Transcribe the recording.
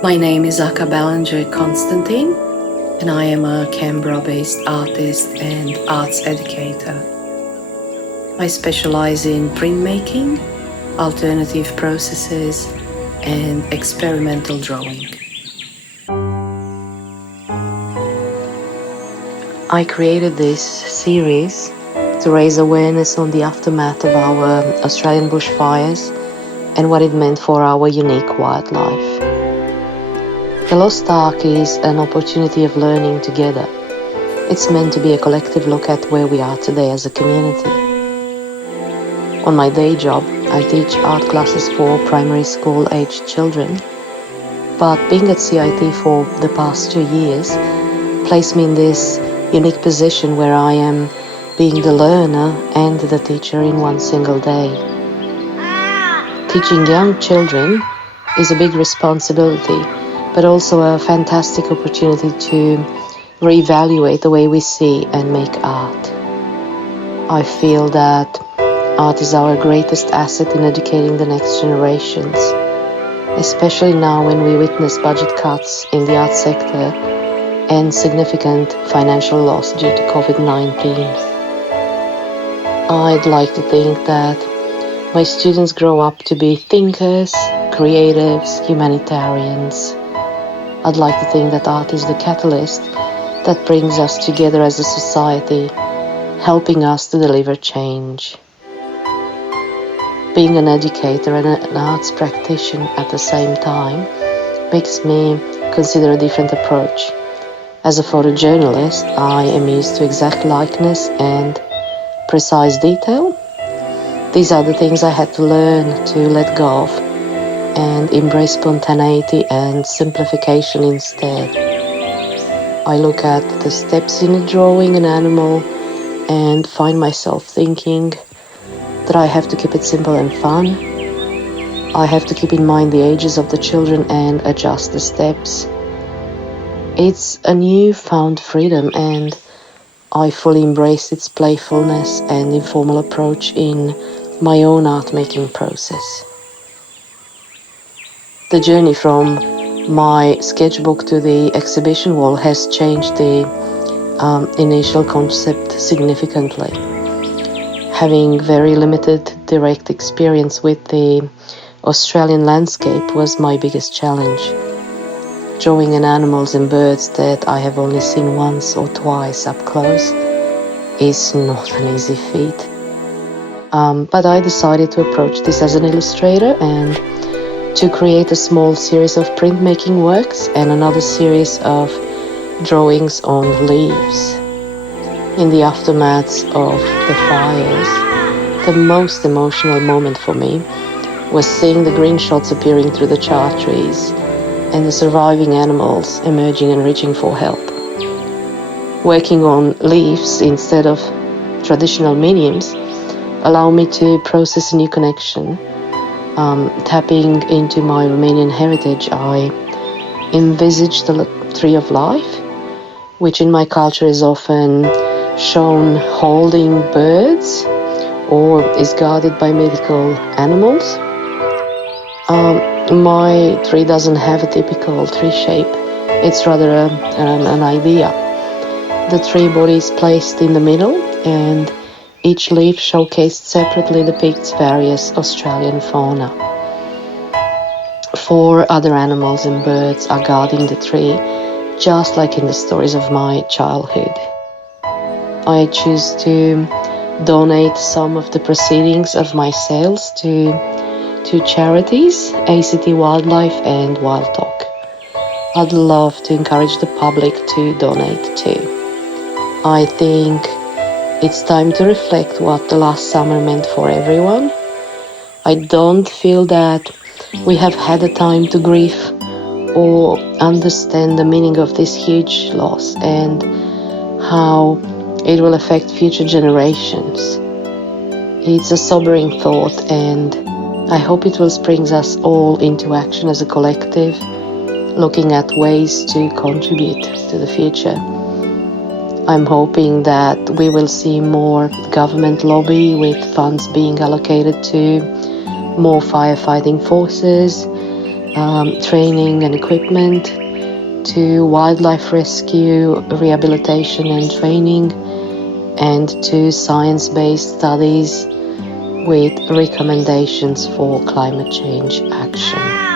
My name is Akka Ballenger Constantin, and I am a Canberra-based artist and arts educator. I specialize in printmaking, alternative processes, and experimental drawing. I created this series to raise awareness on the aftermath of our Australian bushfires and what it meant for our unique wildlife. The Lost Ark is an opportunity of learning together. It's meant to be a collective look at where we are today as a community. On my day job, I teach art classes for primary school-aged children, but being at CIT for the past 2 years placed me in this unique position where I am being the learner and the teacher in one single day. Teaching young children is a big responsibility, but also a fantastic opportunity to reevaluate the way we see and make art. I feel that art is our greatest asset in educating the next generations, especially now when we witness budget cuts in the art sector and significant financial loss due to COVID-19. I'd like to think that my students grow up to be thinkers, creatives, humanitarians. I'd like to think that art is the catalyst that brings us together as a society, helping us to deliver change. Being an educator and an arts practitioner at the same time makes me consider a different approach. As a photojournalist, I am used to exact likeness and precise detail. These are the things I had to learn to let go of and embrace spontaneity and simplification instead. I look at the steps in drawing an animal and find myself thinking that I have to keep it simple and fun. I have to keep in mind the ages of the children and adjust the steps. It's a newfound freedom, and I fully embrace its playfulness and informal approach in my own art-making process. The journey from my sketchbook to the exhibition wall has changed the initial concept significantly. Having very limited direct experience with the Australian landscape was my biggest challenge. Drawing in animals and birds that I have only seen once or twice up close is not an easy feat. But I decided to approach this as an illustrator and to create a small series of printmaking works and another series of drawings on leaves. In the aftermath of the fires, the most emotional moment for me was seeing the green shots appearing through the char trees and the surviving animals emerging and reaching for help. Working on leaves instead of traditional mediums allow me to process a new connection. Tapping into my Romanian heritage, I envisaged the tree of life, which in my culture is often shown holding birds or is guarded by medical animals. My tree doesn't have a typical tree shape. It's rather an idea. The tree body is placed in the middle, and each leaf showcased separately depicts various Australian fauna. 4 other animals and birds are guarding the tree, just like in the stories of my childhood. I choose to donate some of the proceedings of my sales to 2 charities, ACT Wildlife and Wild Talk. I'd love to encourage the public to donate too. I think it's time to reflect what the last summer meant for everyone. I don't feel that we have had the time to grieve or understand the meaning of this huge loss and how it will affect future generations. It's a sobering thought, and I hope it will spring us all into action as a collective, looking at ways to contribute to the future. I'm hoping that we will see more government lobby with funds being allocated to more firefighting forces, training and equipment, to wildlife rescue, rehabilitation and training, and to science-based studies with recommendations for climate change action.